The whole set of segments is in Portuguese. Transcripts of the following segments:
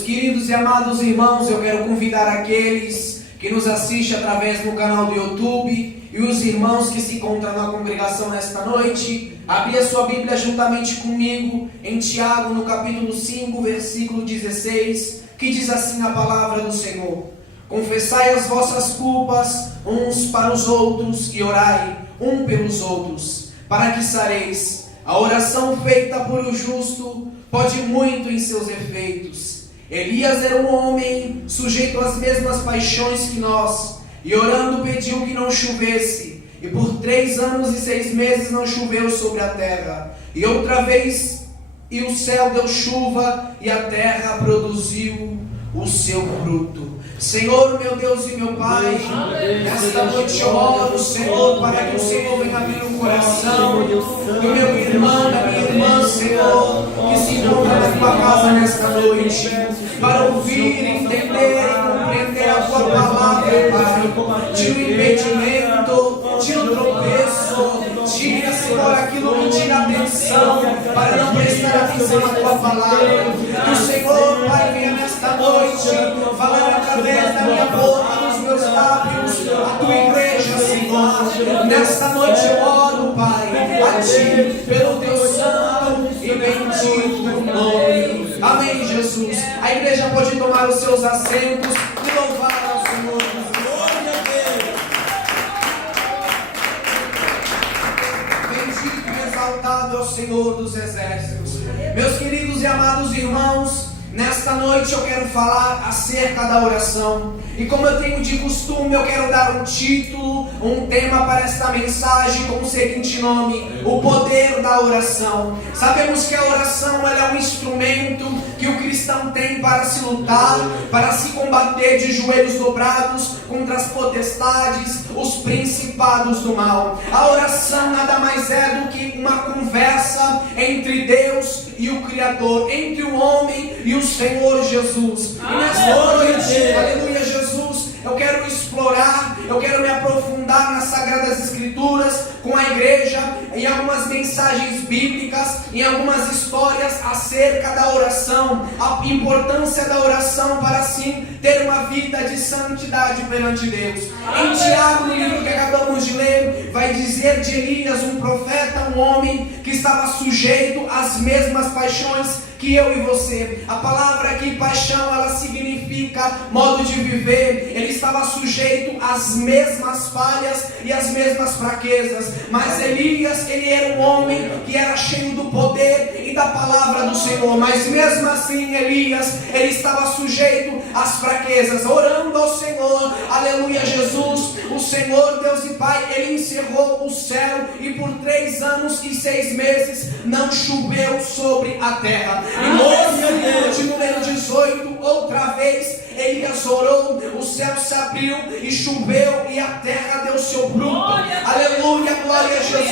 Meus queridos e amados irmãos, eu quero convidar aqueles que nos assistem através do canal do YouTube e os irmãos que se encontram na congregação nesta noite, a abrir a sua Bíblia juntamente comigo em Tiago, no capítulo 5, versículo 16, que diz assim a palavra do Senhor: confessai as vossas culpas uns para os outros e orai um pelos outros, para que sareis. A oração feita por o justo pode muito em seus efeitos. Elias era um homem sujeito às mesmas paixões que nós, e orando pediu que não chovesse, e por 3 anos e 6 meses não choveu sobre a terra. E outra vez, e o céu deu chuva, e a terra produziu o seu fruto. Senhor, meu Deus e meu Pai, nesta noite eu oro, Senhor, para que o Senhor venha abrir o coração do meu irmão, da minha irmã, Senhor, que se encontra na tua casa nesta noite, para ouvir, entender e compreender a tua palavra, Pai. Tira o impedimento, tira o tropeço, tira, Senhor, aquilo que tira a atenção, para não prestar atenção na tua palavra. Que o Senhor, Pai, venha nesta noite falar através da minha boca, dos meus lábios, a tua igreja, Senhor. Nesta noite eu oro, Pai, a ti, pelo teu santo e bendito nome. Amém, Jesus. A igreja pode tomar os seus assentos e louvar ao Senhor. Bendito e exaltado é o Senhor dos exércitos. Meus queridos e amados irmãos, nesta noite eu quero falar acerca da oração. E como eu tenho de costume, eu quero dar um título, um tema para esta mensagem com o seguinte nome: o poder da oração. Sabemos que a oração ela é um instrumento que o cristão tem para se lutar, para se combater de joelhos dobrados contra as potestades, os principados do mal. A oração nada mais é do que uma conversa entre Deus e o Criador, entre o homem e o Senhor Jesus. E nesta noite, aleluia, Jesus, eu quero explorar, eu quero me aprofundar nas Sagradas Escrituras com a igreja, em algumas mensagens bíblicas, em algumas histórias acerca da oração, a importância da oração para assim ter uma vida de santidade perante Deus. Em Tiago, no livro que acabamos de ler, vai dizer de Elias, um profeta, um homem que estava sujeito às mesmas paixões que eu e você. A palavra aqui, paixão, ela significa modo de viver. Ele estava sujeito às mesmas falhas e às mesmas fraquezas. Mas Elias, ele era um homem que era cheio do poder e da palavra do Senhor. Mas mesmo assim, Elias, ele estava sujeito às fraquezas, orando ao Senhor. Aleluia, Jesus. O Senhor, Deus e Pai, ele encerrou o céu e por 3 anos e 6 meses não choveu sobre a terra. E no número 18, outra vez, Elias orou, o céu se abriu e choveu e a terra deu seu fruto. Aleluia, glória a Jesus.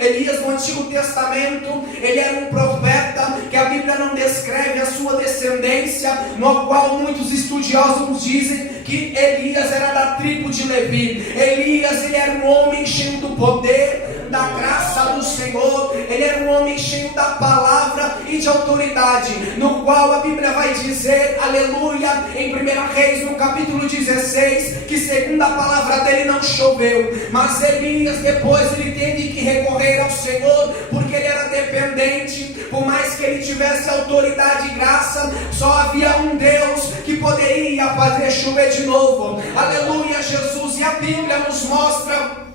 Elias no Antigo Testamento, ele era um profeta que a Bíblia não descreve a sua descendência, no qual muitos estudiosos dizem que Elias era da tribo de Levi. Elias, ele era um homem cheio do poder, da graça do Senhor. Ele era um homem cheio da palavra e de autoridade, no qual a Bíblia vai dizer, aleluia, em 1 Reis, no capítulo 16, que segundo a palavra dele não choveu. Mas Elias depois ele teve que recorrer ao Senhor, porque ele era dependente. Por mais que ele tivesse autoridade e graça, só havia um Deus que poderia fazer chover de novo. Aleluia, Jesus. E a Bíblia nos mostra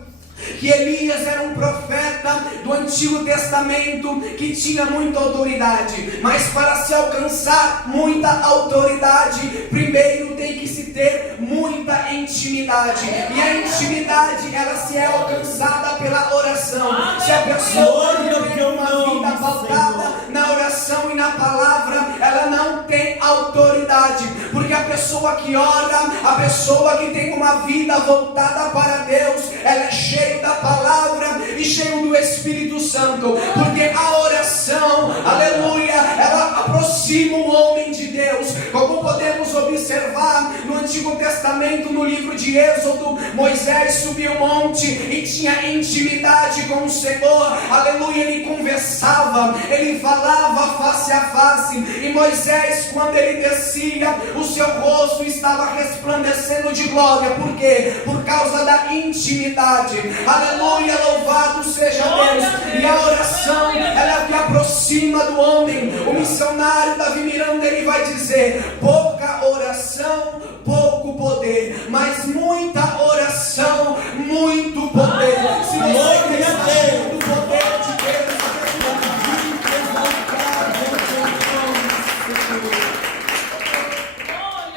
que Elias era um profeta do Antigo Testamento que tinha muita autoridade, mas para se alcançar muita autoridade, primeiro tem que se ter muita intimidade, e a intimidade ela se é alcançada pela oração. Se a pessoa não tem uma vida pautada na oração e na palavra, ela não tem autoridade, porque a pessoa que ora, a pessoa que tem uma vida voltada para Deus, ela é cheia da palavra e cheio do Espírito Santo, porque a oração, aleluia, ela aproxima o homem de Deus. Como podemos vamos observar no Antigo Testamento, no livro de Êxodo, Moisés subiu o monte e tinha intimidade com o Senhor, aleluia, ele conversava, ele falava face a face, e Moisés, quando ele descia, o seu rosto estava resplandecendo de glória. Por quê? Por causa da intimidade. Aleluia, louvado seja Deus. E a oração, ela é o que aproxima do homem. O missionário Davi Miranda, ele vai dizer: pouca oração, pouco poder, mas muita oração, muito poder. Se você quer saber do poder de Deus,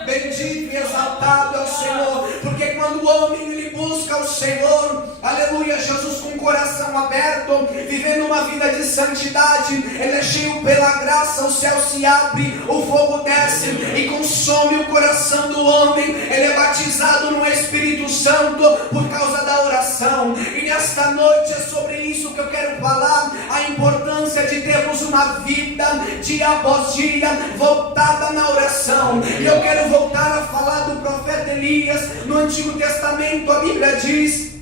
bendito e exaltado é o Senhor, porque quando o homem ele busca o Senhor, aleluia, Jesus com o coração aberto, vivendo uma vida de santidade, ele é cheio pela graça, o céu se abre, o fogo desce e consome o coração do homem, ele é batizado no Espírito Santo por causa da oração. E nesta noite é sobre isso que eu quero falar, a importância de termos uma vida dia após dia voltada na oração. E eu quero voltar a falar do profeta Elias. No Antigo Testamento a Bíblia diz,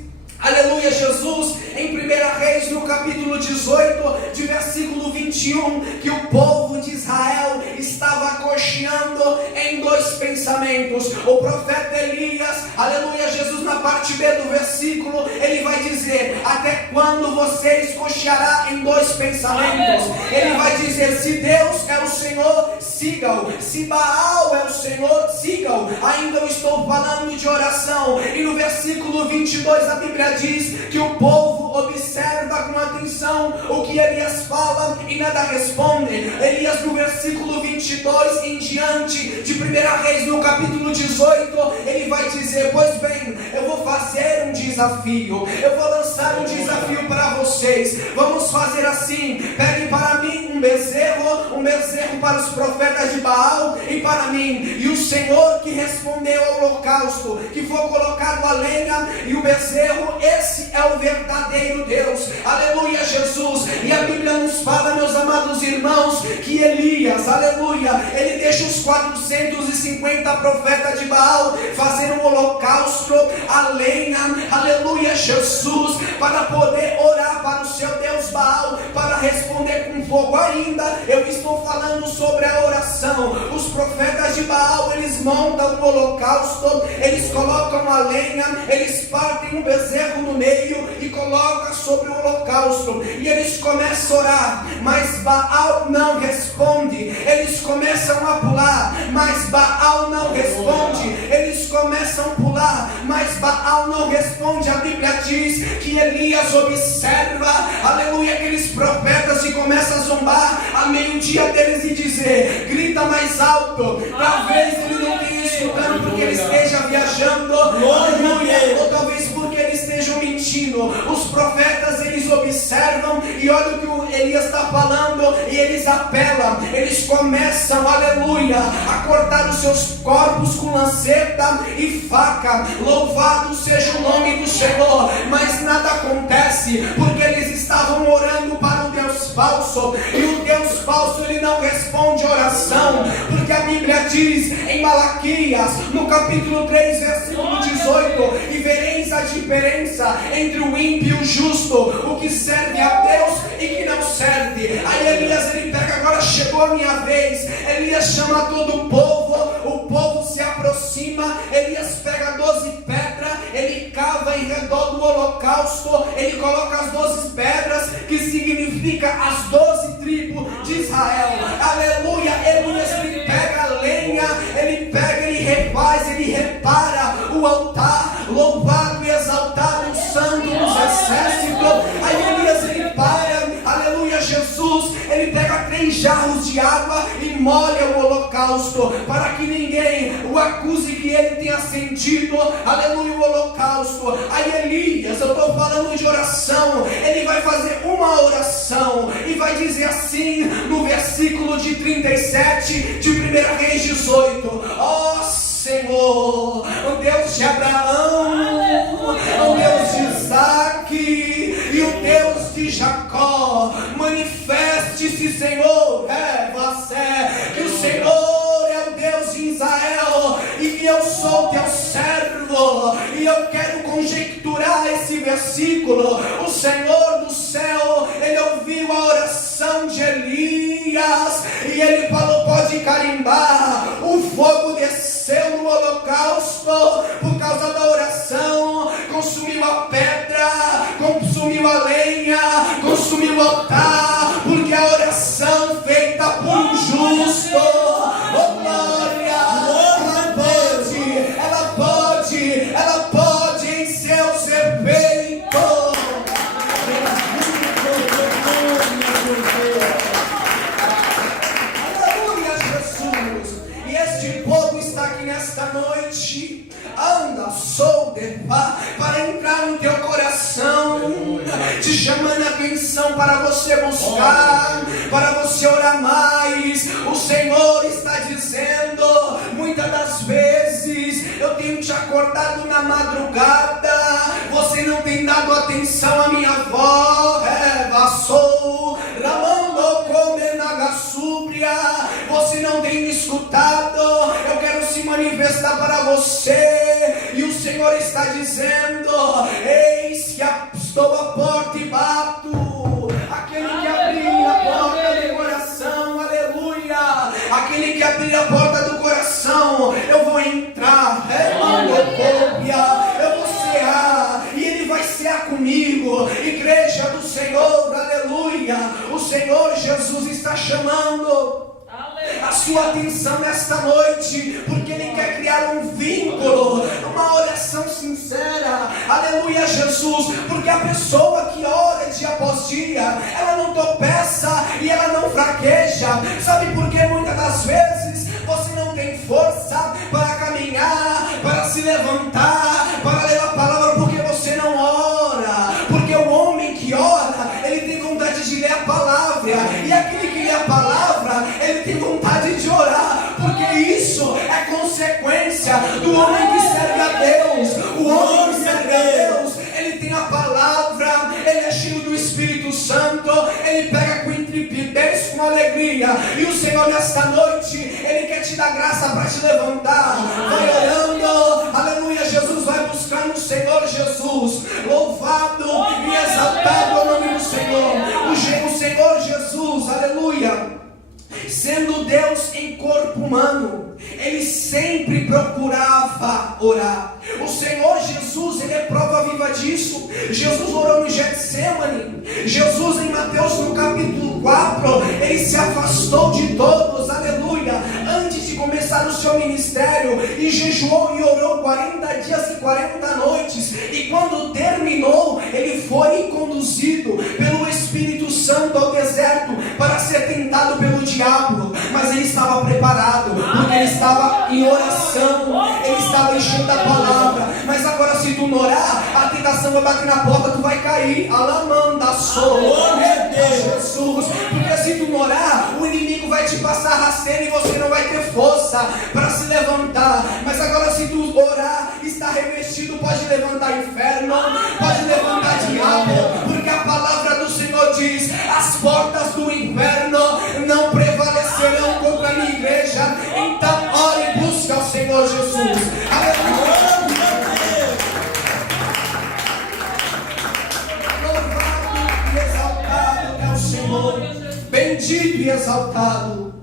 aleluia, Jesus, em 1 Reis, no capítulo 18, de versículo 21, que o povo de Israel estava cocheando em dois pensamentos. O profeta Elias, aleluia, Jesus, na parte B do versículo, ele vai dizer: até quando vocês cocheará em dois pensamentos? Ele vai dizer: se Deus é o Senhor, siga-o; se Baal é o Senhor, siga-o. Ainda eu estou falando de oração. E no versículo 22 a Bíblia diz que o povo observa com atenção o que Elias fala e nada responde. Elias, no versículo 22 em diante de 1 Reis, no capítulo 18, ele vai dizer: pois bem, eu vou fazer um desafio, eu vou lançar um desafio para vocês. Vamos fazer assim: peguem para mim um bezerro para os profetas de Baal e para mim, e o Senhor que respondeu ao holocausto, que for colocado a lenha e o bezerro, esse é o verdadeiro Deus. Aleluia, Jesus. E a Bíblia nos fala, meus amados irmãos, que Elias, aleluia, ele deixa os 450 profetas de Baal fazer um holocausto a lenha, aleluia, Jesus, para poder orar para o seu Deus Baal, para responder com fogo. Ainda eu estou falando sobre a oração. Os profetas de Baal, eles montam um holocausto, eles colocam a lenha, eles partem um bezerro no meio e colocam sobre o holocausto, e eles começam a orar, mas Baal não responde. Eles começam a pular, mas Baal não responde. Eles começam a pular, mas Baal não responde. A Bíblia diz que Elias observa, aleluia, aqueles profetas e começa a zombar a meio-dia deles e dizer: grita mais alto. Talvez ele não tenha escutando porque ele esteja viajando, aleluia, ou talvez porque ele esteja mentindo. Os profetas, eles observam e olham o que o Elias está falando e eles apelam. Eles começam, aleluia, a cortar os seus corpos com lanceta e faca. Louvado seja o nome do Senhor. Mas nada acontece, porque eles estavam orando para o Deus falso, e o Deus falso, ele não responde oração, porque a Bíblia diz em Malaquias, no capítulo 3, versículo 18: e vereis a diferença entre o ímpio e o justo, o que serve a Deus e que não serve. Aí Elias, ele pega, agora chegou a minha vez. Elias chama todo o povo se aproxima. Elias pega 12 pedras, ele cava em redor do holocausto, ele coloca as 12 pedras, que significa as 12 tribos de Israel. Aleluia. Elias, ele pega a lenha, ele pega, ele refaz, ele repara o altar. Louvado e exaltado o Santo dos Exércitos. Aí Elias, ele para, aleluia, Jesus, ele pega 3 jarros de água e molha o holocausto, para que ninguém o acuse que ele tenha sentido, aleluia, o holocausto. Aí Elias, eu estou falando de oração, ele vai fazer uma oração e vai dizer assim, no versículo de 37 de 1 Reis 18: ó Senhor, o Deus de Abraão, o Deus de Isaac e o Deus de Jacó, manifeste-se, Senhor, você, que o Senhor é o Deus de Israel, sou teu servo e eu quero conjecturar esse versículo. O Senhor do céu, Ele ouviu a oração de Elias e Ele falou: pode carimbar. O fogo desceu no holocausto por causa da oração, consumiu a pedra, consumiu a lenha, consumiu o altar, porque a oração feita por um justo, oh glória, ela pode em seus efeitos. Aleluia, Jesus. E este povo está aqui nesta noite, anda, sou de paz, para entrar no teu coração, te chamando a atenção para você buscar, para você orar mais. O Senhor está dizendo, muitas das vezes eu tenho te acordado na madrugada, você não tem dado atenção à minha voz, vassou, ramando como na súbria, você não tem me escutado. Eu quero se manifestar para você, e o Senhor está dizendo: eis que estou à porta e bato. Aquele que abrir a porta do coração, aleluia, aquele que abrir a porta do coração, eu vou entrar, eu vou cear, e Ele vai cear comigo. Igreja do Senhor, aleluia, o Senhor Jesus está chamando a sua atenção nesta noite, porque Ele quer criar um vínculo, uma oração sincera, aleluia, Jesus, porque a pessoa que ora dia após dia, ela não tropeça e ela não fraqueja. Sabe por que muitas das vezes você não tem força para caminhar, para se levantar, para ler a palavra? Porque você não ora, porque o homem que ora, ele tem vontade de ler a palavra, e aquele que lê a palavra, ele tem vontade de orar, porque isso é consequência do homem que serve a Deus. O homem que serve a Deus, ele tem a palavra, ele é cheio do Espírito Santo, ele pega com intrepidez, com alegria, e o Senhor nesta noite, Ele quer te dar graça para te levantar. Vai orando, aleluia, Jesus, vai buscar no Senhor Jesus, louvado e exaltado o nome do Senhor. O Senhor Jesus, aleluia, sendo Deus em corpo humano, Ele sempre procurava orar. O Senhor Jesus, Ele é prova viva disso. Jesus orou no Getsemane. Jesus, em Mateus no capítulo 4, Ele se afastou de todos, aleluia, antes de começar o seu ministério, e jejuou e orou 40 dias e 40 noites, e quando terminou, Ele foi conduzido pelo Espírito Santo ao deserto para ser tentado pelo diabo, mas Ele estava preparado, porque Ele estava em oração, Ele estava enchendo da palavra. Mas agora, se tu não orar, a tentação vai bater na porta, tu vai cair. Alamanda sou, Jesus, porque se tu não orar, o inimigo vai te passar rasteiro e você não vai ter força para se levantar. Mas agora, se tu orar, está revestido, pode levantar inferno, pode levantar diabo, porque a palavra do Senhor diz: as portas do inferno não prevalecerão contra a minha igreja. Então ore e busque ao Senhor Jesus. Aleluia. Louvado e exaltado é o Senhor, bendito e exaltado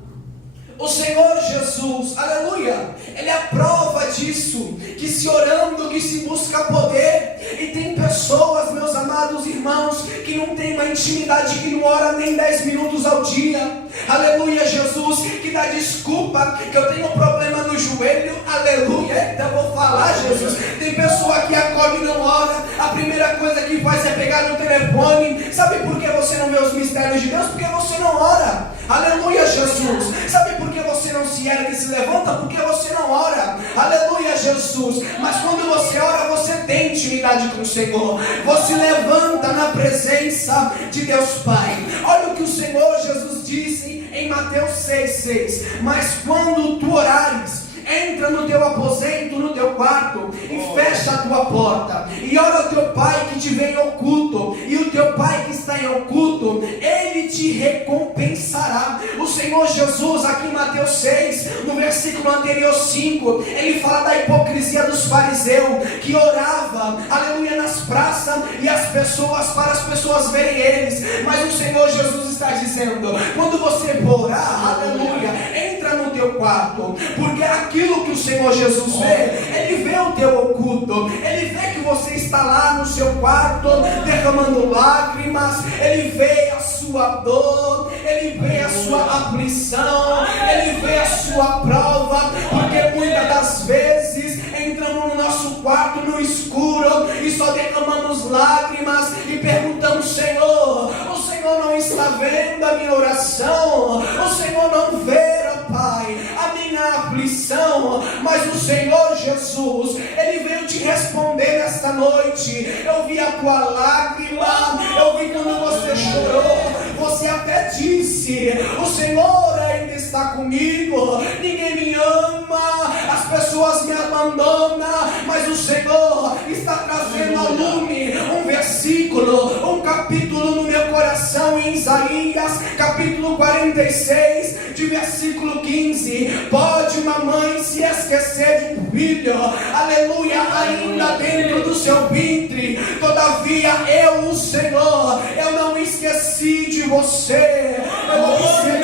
o Senhor Jesus, aleluia. Ele é a prova disso, que se orando, que se busca poder. E tem pessoas, meus amados irmãos, que não tem uma intimidade, que não ora nem 10 minutos ao dia, aleluia, Jesus, que dá desculpa, que eu tenho um problema no joelho, aleluia, eita, eu vou falar, Jesus. Tem pessoa que acorda e não ora, a primeira coisa que faz é pegar no telefone. Sabe por que você não vê os mistérios de Deus? Porque você não ora, aleluia, Jesus. Sabe por que você não se ergue e se levanta? Porque você não ora, aleluia, Jesus. Mas quando você ora, você tem intimidade com o Senhor, você levanta na presença de Deus Pai. Olha o que o Senhor Jesus disse em Mateus 6,6: mas quando tu orares, entra no teu aposento, no teu quarto, e fecha a tua porta, e ora ao teu Pai que te vê em oculto, e o teu Pai que está em oculto, Ele te recompensará. O Senhor Senhor Jesus, aqui em Mateus 6, no versículo anterior 5, ele fala da hipocrisia dos fariseus, que orava, aleluia, nas praças, e para as pessoas verem eles. Mas o Senhor Jesus está dizendo: quando você orar, aleluia, entra no teu quarto, porque aquilo que o Senhor Jesus vê, ele vê o teu oculto, ele vê que você está lá no seu quarto, derramando lágrimas, ele vê a sua dor, ele vê a sua aflição, ele vê a sua prova, porque muitas das vezes entramos no nosso quarto no escuro e só derramamos lágrimas e perguntamos: Senhor, o Senhor não está vendo a minha oração, o Senhor não vê, ó Pai, a minha aflição. Mas o Senhor Jesus, ele veio te responder nesta noite. Eu vi a tua lágrima, eu vi quando você chorou, você até disse: o Senhor ainda está comigo, ninguém me ama, as pessoas me abandonam, mas o Senhor está trazendo ao lume um versículo, um capítulo no meu coração, em Isaías, capítulo 46, de versículo 15. Pode uma mãe se esquecer de um filho, aleluia, ainda dentro do seu ventre, todavia eu, o Senhor, eu não esqueci de você. Eu disse dele,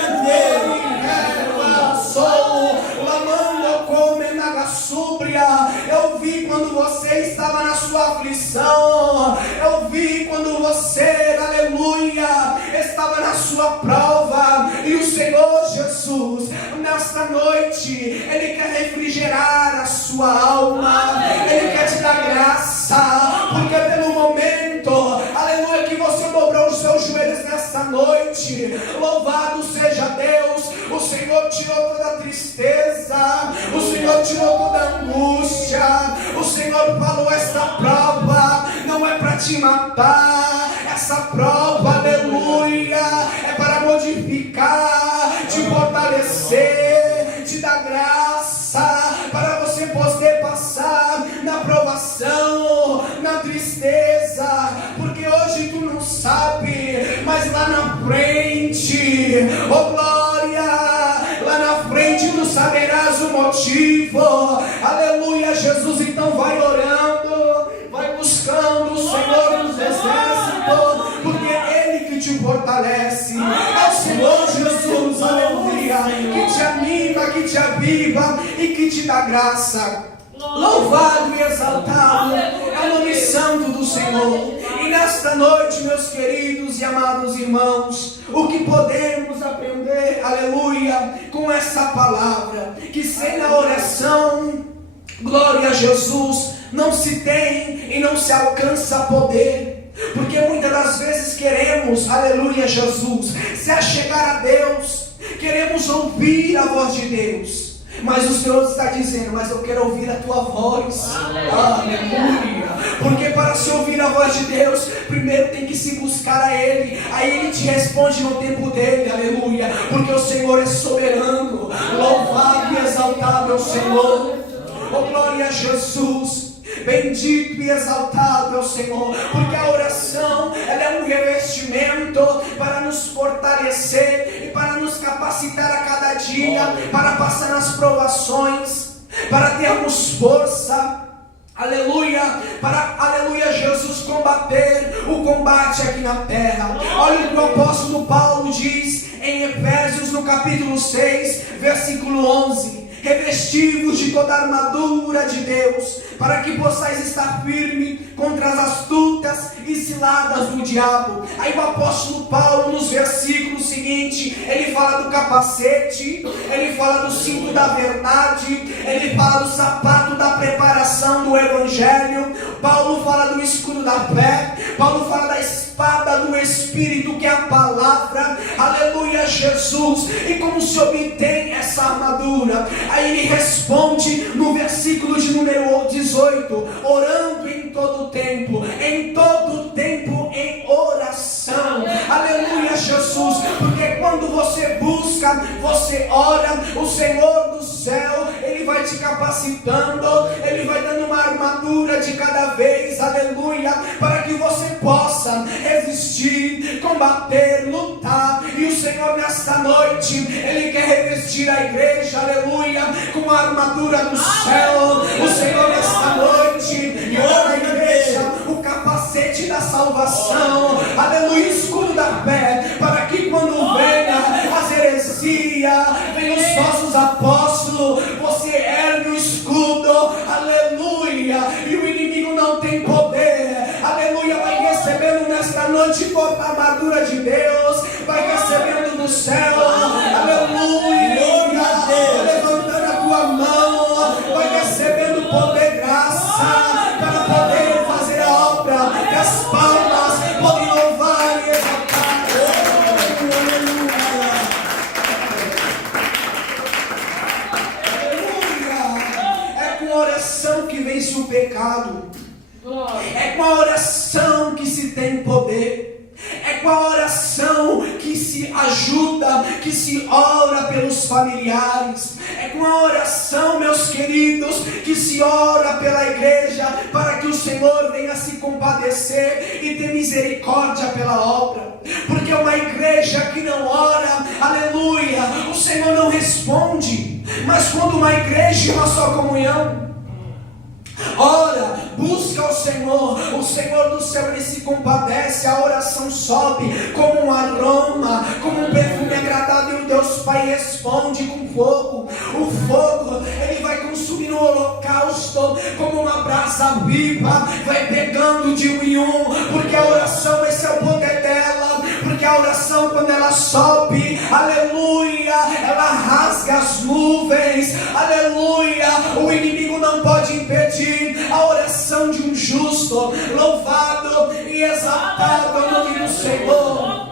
sou lamando como na súbria. Eu vi quando você estava na sua aflição, eu vi quando você, aleluia, estava na sua prova. E o Senhor Jesus, nesta noite, ele quer refrigerar a sua alma, ele quer te dar graça, porque pelo momento, aleluia, que você dobrou os seus joelhos nesta noite, louvado seja Deus, o Senhor tirou toda a tristeza, o Senhor tirou toda a angústia, o Senhor falou: esta prova não é para te matar, essa prova, aleluia, é para modificar, te fortalecer, te dar graça, para você poder passar na provação, na tristeza, porque hoje tu não sabe, mas lá na frente, oh glória, lá na frente tu saberás o motivo, aleluia. Jesus, então vai orando, vai buscando o Senhor dos exércitos, porque é Ele que te fortalece, é o Senhor Jesus, aleluia, que te anima, que te aviva e que te dá graça. Louvado e exaltado é o nome santo do Senhor. E nesta noite, meus queridos e amados irmãos, o que podemos aprender, aleluia, com essa palavra, que sem a oração, glória a Jesus, não se tem e não se alcança poder. Porque muitas das vezes queremos, aleluia, Jesus, se achegar a Deus, queremos ouvir a voz de Deus, mas o Senhor está dizendo: mas eu quero ouvir a tua voz, aleluia. Porque para se ouvir a voz de Deus, primeiro tem que se buscar a Ele, aí Ele te responde no tempo dEle, aleluia. Porque o Senhor é soberano, louvado e exaltado é o Senhor, oh glória a Jesus. Bendito e exaltado é o Senhor, porque a oração, ela é um revestimento para nos fortalecer e para nos capacitar a cada dia, para passar nas provações, para termos força, aleluia, para, aleluia, Jesus, combater o combate aqui na terra. Olha o que o apóstolo Paulo diz em Efésios, no capítulo 6, versículo 11: revestivos de toda a armadura de Deus, para que possais estar firme contra as astutas e ciladas do diabo. Aí o apóstolo Paulo, nos versículos seguintes, ele fala do capacete, ele fala do cinto da verdade, ele fala do sapato da preparação do evangelho, Paulo fala do escudo da fé, Paulo fala da espada do Espírito, que é a palavra, aleluia, Jesus. E como se obtém essa armadura? Aí ele responde no versículo de número 18: orando em todo tempo em oração, aleluia, Jesus. Porque quando você busca, você ora, o Senhor do céu, Ele vai te capacitando, Ele vai dando uma armadura de cada vez, aleluia, para que você possa resistir, combater, lutar, e o Senhor nesta noite, Ele quer revestir a igreja, aleluia, com a armadura do céu. O Senhor nesta noite quer dar à igreja o capacete da salvação, aleluia, escudo da fé, para que quando venha as heresias, venham os falsos apóstolos, você ergue o escudo, aleluia, e o inimigo não tem poder, aleluia, vai recebendo nesta noite toda a armadura de Deus, vai recebendo do céu, aleluia, levantando a tua mão, vai recebendo poder, graça, para poder fazer a obra, que as palmas podem louvar e exaltar, aleluia, é com oração que vence o pecado, é com a oração que se tem poder, é com a oração que se ajuda, que se ora pelos familiares, é com a oração, meus queridos, que se ora pela igreja, para que o Senhor venha se compadecer e ter misericórdia pela obra, porque uma igreja que não ora, aleluia, o Senhor não responde. Mas quando uma igreja e uma só comunhão ora, busca o Senhor do céu, Ele se compadece, a oração sobe como um aroma, como um perfume agradável, e o Deus Pai responde com fogo. O fogo, Ele vai consumir o holocausto como uma brasa viva, vai pegando de um em um, porque a oração, esse é o poder dela, porque a oração, quando ela sobe, aleluia, ela rasga as nuvens, aleluia, o inimigo não pode impedir a oração de um justo. Louvado e exaltado o nome do Senhor,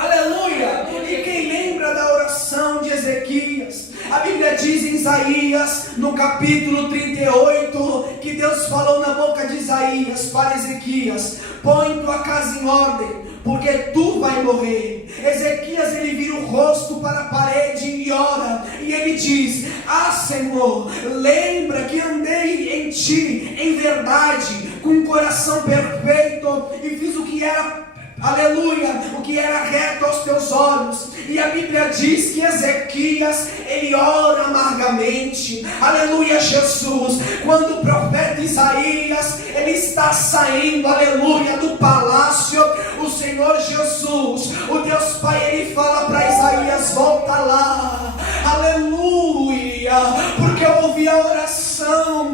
aleluia. E quem lembra da oração de Ezequias? A Bíblia diz em Isaías, no capítulo 38, que Deus falou na boca de Isaías para Ezequias: põe tua casa em ordem, porque tu vai morrer. Ezequias, ele vira o rosto para a parede e ora, e ele diz: ah, Senhor, lembra que andei em ti em verdade, com um coração perfeito, e fiz o que era, aleluia, o que era reto aos teus olhos. E a Bíblia diz que Ezequias, ele ora amargamente, aleluia, Jesus, quando o profeta Isaías, ele está saindo, aleluia, do palácio, o Senhor Jesus, o Deus Pai, ele fala para Isaías: volta lá, aleluia, porque eu ouvi a oração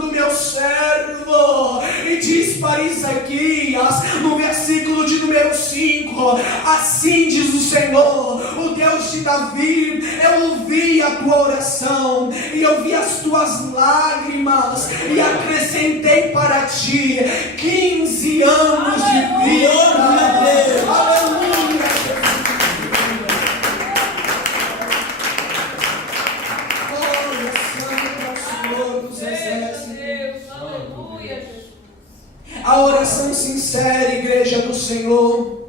do meu servo, e diz para Isaías, no versículo de número 5, assim diz o Senhor, o Deus de Davi: eu ouvi a tua oração, e eu vi as tuas lágrimas, e acrescentei para ti 15 anos de vida, aleluia. A oração sincera, igreja do Senhor,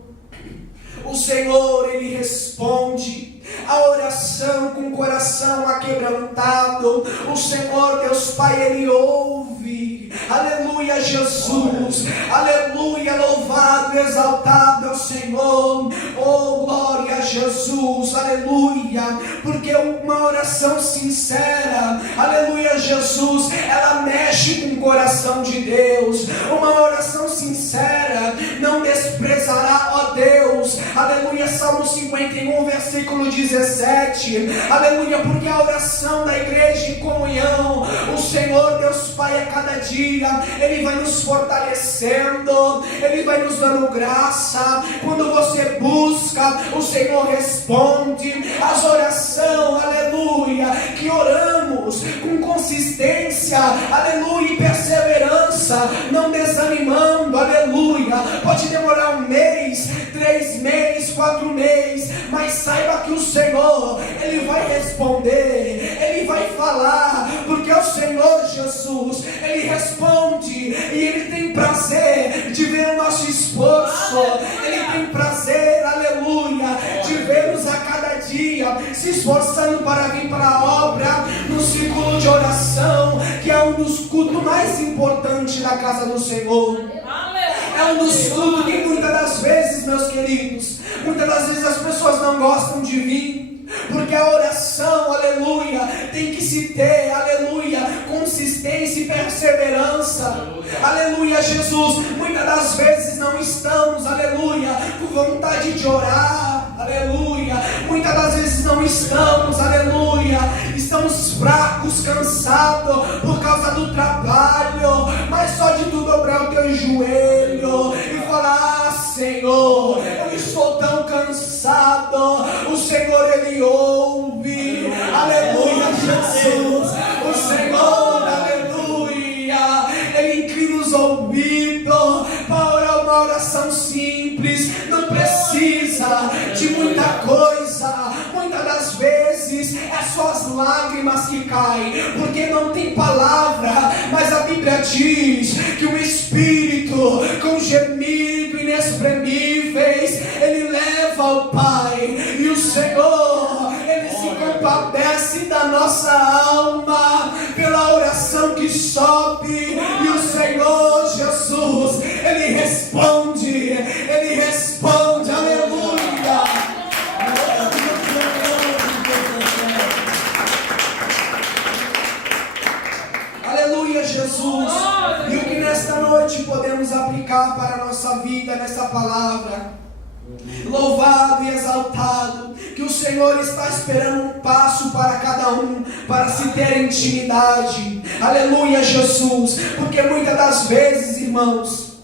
o Senhor, Ele responde. A oração com o coração aquebrantado, o Senhor Deus Pai, Ele ouve, aleluia, Jesus, aleluia, louvado, exaltado é o Senhor, oh glória a Jesus, aleluia, porque uma oração sincera, aleluia, Jesus, ela mexe com o coração de Deus. Uma oração sincera não desprezará, ó Deus, aleluia, Salmo 51, versículo 17, aleluia, porque a oração da igreja em comunhão, o Senhor Deus Pai, a cada dia, Ele vai nos fortalecendo, Ele vai nos dando graça. Quando você busca, o Senhor responde. As orações, aleluia, que oramos com consistência, aleluia, e perseverança, não desanimando, aleluia, pode demorar 1 mês, 3 meses, 4 meses, mas saiba que o Senhor, Ele vai responder, Ele vai falar, porque o Senhor Jesus, Ele responde, e Ele tem prazer de ver o nosso esforço, Ele tem prazer, aleluia, de ver-nos a cada dia se esforçando para vir para a obra, no círculo de oração, que é um dos cultos mais importantes da casa do Senhor. É um dos cultos que muitas das vezes, meus queridos, Muitas das vezes as pessoas não gostam de vir, porque a oração, aleluia, tem que se ter, aleluia, consistência e perseverança, aleluia, Jesus. Muitas das vezes não estamos, aleluia, com vontade de orar, aleluia. Muitas das vezes não estamos, aleluia, estamos fracos, cansados por causa do trabalho, mas só de tu dobrar o teu joelho e falar: Senhor, eu estou tão cansado. O Senhor, Ele ouve, aleluia, Jesus. O Senhor, aleluia, Ele inclina os ouvidos para uma oração simples. Não precisa de muita coisa. Muitas das vezes é só as lágrimas que caem, porque não tem palavra. Mas a Bíblia diz que o Espírito, com gemido inexprimíveis, Ele leva ao Pai. E o Senhor, Ele se compadece da nossa alma pela oração que sobe. E o Senhor Jesus, Ele responde, aleluia. Aleluia, Jesus. E o que nesta noite podemos aplicar para a nossa vida nessa palavra? Louvado e exaltado que o Senhor está esperando um passo para cada um, para se ter intimidade. Aleluia, Jesus. Porque muitas das vezes, irmãos,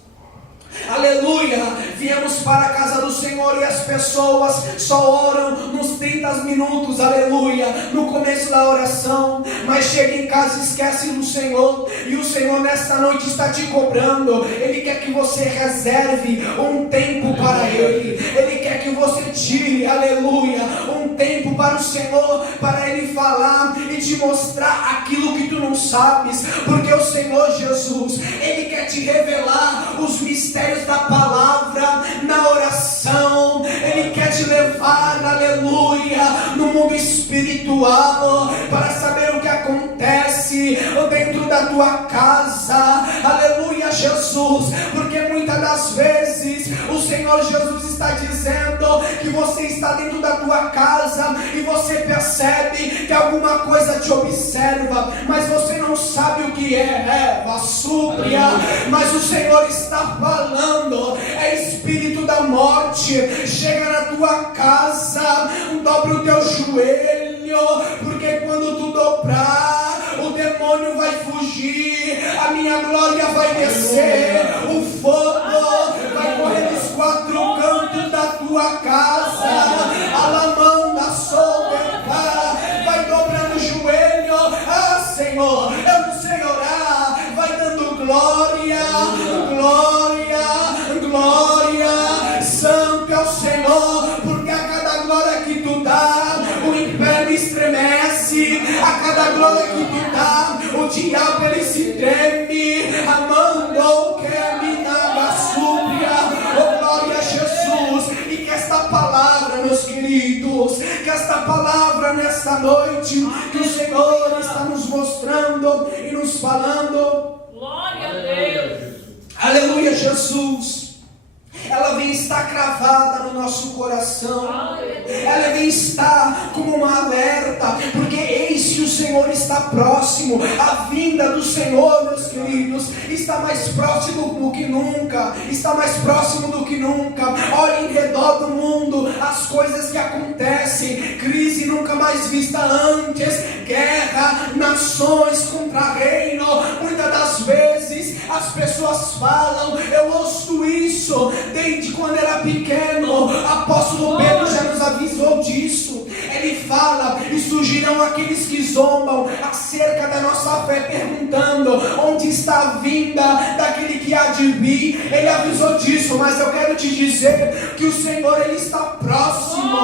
aleluia, viemos para a casa do Senhor e as pessoas só oram nos 30 minutos, aleluia, no começo da oração, mas chega em casa e esquece do Senhor. E o Senhor nesta noite está te cobrando. Ele quer que você reserve um tempo para Ele. Ele quer que você tire, aleluia, um tempo para o Senhor, para Ele falar e te mostrar aquilo que tu não sabes. Porque o Senhor Jesus, Ele quer te revelar os mistérios da palavra na oração. Ele quer te levar, aleluia, no mundo espiritual, para saber o que acontece dentro da tua casa. Aleluia, Jesus. Porque muitas das vezes o Senhor Jesus está dizendo que você está dentro da tua casa e você percebe que alguma coisa te observa, mas você não sabe o que é vassúpria. Mas o Senhor está falando, é espírito da morte, chega na tua casa, dobra o teu joelho, porque quando tu dobrar, o demônio vai fugir, a minha glória vai descer, o fogo vai correr nos 4 cantos da tua casa, a lamanda solta, vai dobrando o joelho. Ah, Senhor, eu não sei orar, vai dando glória, glória, glória. Santo é o Senhor, porque a cada glória que tu dá, o inferno estremece. A cada glória que tu dá, o diabo ele se treme. Amando que me dá súbia. Oh, glória a Jesus. E que esta palavra, meus queridos, que esta palavra nesta noite, que o Senhor está nos mostrando e nos falando. Glória a Deus. Aleluia, Jesus. Ela vem estar cravada no nosso coração. Ela vem estar como uma alerta, porque eis que o Senhor está próximo. A vinda do Senhor, meus queridos, está mais próximo do que nunca. Está mais próximo do que nunca. Olha em redor do mundo as coisas que acontecem. Crise nunca mais vista antes. Guerra, nações contra reino. Muitas das vezes as pessoas falam, eu ouço isso desde quando era pequeno. Apóstolo Pedro já nos avisou disso. Ele fala, e surgirão aqueles que zombam acerca da nossa fé, perguntando onde está a vinda daquele que há de vir. Ele avisou disso, mas eu quero te dizer que o Senhor ele está próximo.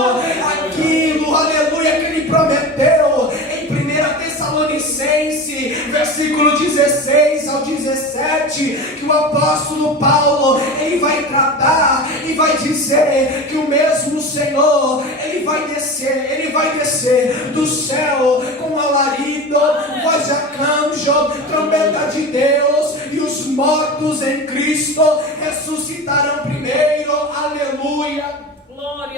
Aquilo, aleluia, que ele prometeu em 1 Tessalonicenses, versículo 16 ao 17, que o apóstolo Paulo ele vai tratar e vai dizer que o mesmo Senhor ele vai descer do céu com alarido, voz de arcanjo, trombeta de Deus, e os mortos em Cristo ressuscitarão primeiro. Aleluia. Glória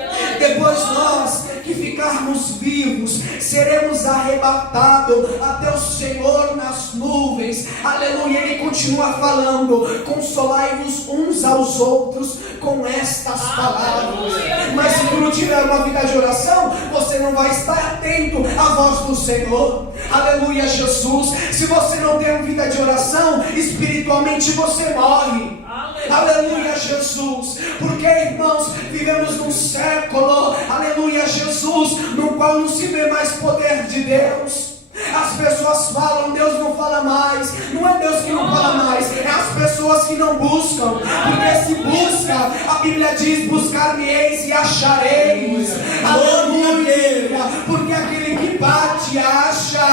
arrebatado até o Senhor nas nuvens. Aleluia, Ele continua falando: consolai-vos uns aos outros com estas palavras. Mas se tu não tiver uma vida de oração, você não vai estar atento à voz do Senhor. Aleluia, Jesus. Se você não tem uma vida de oração, espiritualmente você morre. Aleluia, Jesus. Porque, irmãos, vivemos num século, aleluia, Jesus, no qual não se vê mais poder de Deus. As pessoas falam, Deus não fala mais. Não é Deus que não fala mais, é as pessoas que não buscam. Porque se busca, a Bíblia diz: buscar-me-eis e achareis. Aleluia. Porque aquele que bate, acha.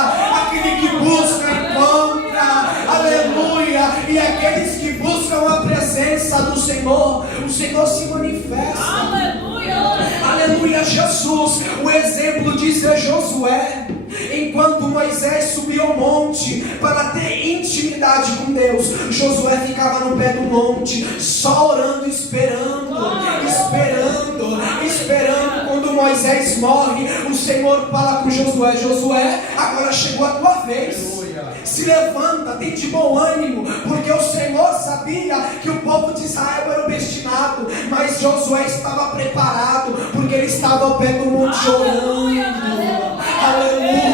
Aquele que busca, encontra. Aleluia. E aqueles que buscam a presença do Senhor, o Senhor se manifesta. Aleluia. Aleluia, Jesus. O exemplo disso é Josué. Enquanto Moisés subiu ao monte para ter intimidade com Deus, Josué ficava no pé do monte, só orando, esperando. Quando Moisés morre, o Senhor fala com Josué: Josué, agora chegou a tua vez. Se levanta, tem de bom ânimo, porque o Senhor sabia que o povo de Israel era o destinado, mas Josué estava preparado, porque ele estava ao pé do monte orando. Aleluia.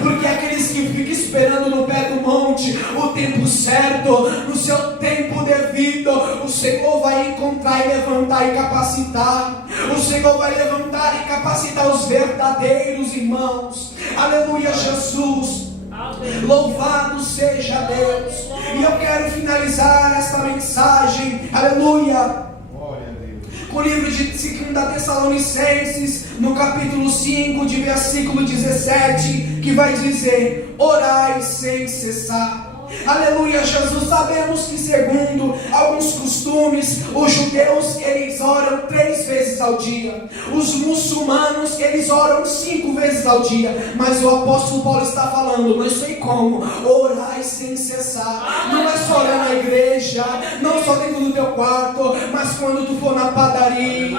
Porque aqueles que ficam esperando no pé do monte o tempo certo, no seu tempo devido, o Senhor vai encontrar e levantar e capacitar. O Senhor vai levantar e capacitar os verdadeiros irmãos. Aleluia, Jesus. Louvado seja Deus. E eu quero finalizar esta mensagem, aleluia, com o livro de 2 Tessalonicenses, no capítulo 5, de versículo 17, que vai dizer: orai sem cessar. Aleluia, Jesus. Sabemos que, segundo alguns costumes, os judeus, eles oram 3 vezes ao dia. Os muçulmanos, eles oram 5 vezes ao dia. Mas o apóstolo Paulo está falando: não sei como, orai sem cessar. Não é só orar na igreja, não só dentro do teu quarto, mas quando tu for na padaria,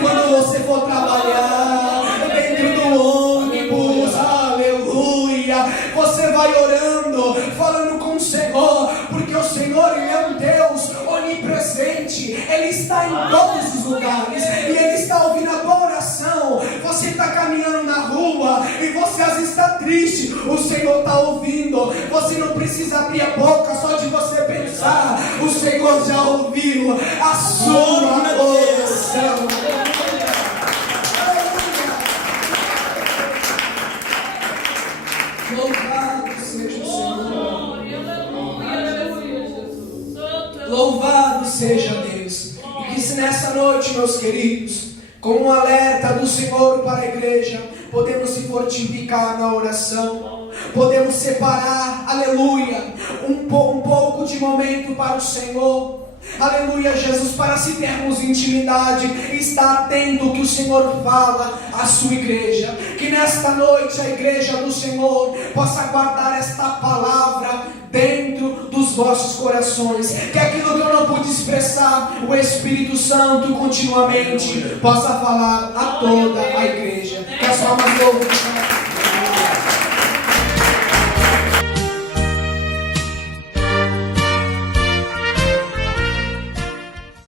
quando você for trabalhar, dentro do ônibus, aleluia, você vai orando, falando com o Senhor, porque o Senhor, Ele é um Deus onipresente. Ele está em todos os lugares e Ele está ouvindo a tua oração. Você está caminhando na rua e você às vezes está triste, o Senhor está ouvindo. Você não precisa abrir a boca, só de você pensar, o Senhor já ouviu a sua oração. Louvado seja o Senhor. Louvado seja Deus. E que se nessa noite, meus queridos, como um alerta do Senhor para a igreja, podemos se fortificar na oração, podemos separar, aleluia, um pouco de momento para o Senhor. Aleluia, Jesus, para se termos intimidade, estar atento ao que o Senhor fala à sua igreja. Que nesta noite a igreja do Senhor possa guardar esta palavra dentro dos vossos corações. Que aquilo que eu não pude expressar, o Espírito Santo continuamente possa falar a toda a igreja. Que as almas louvem.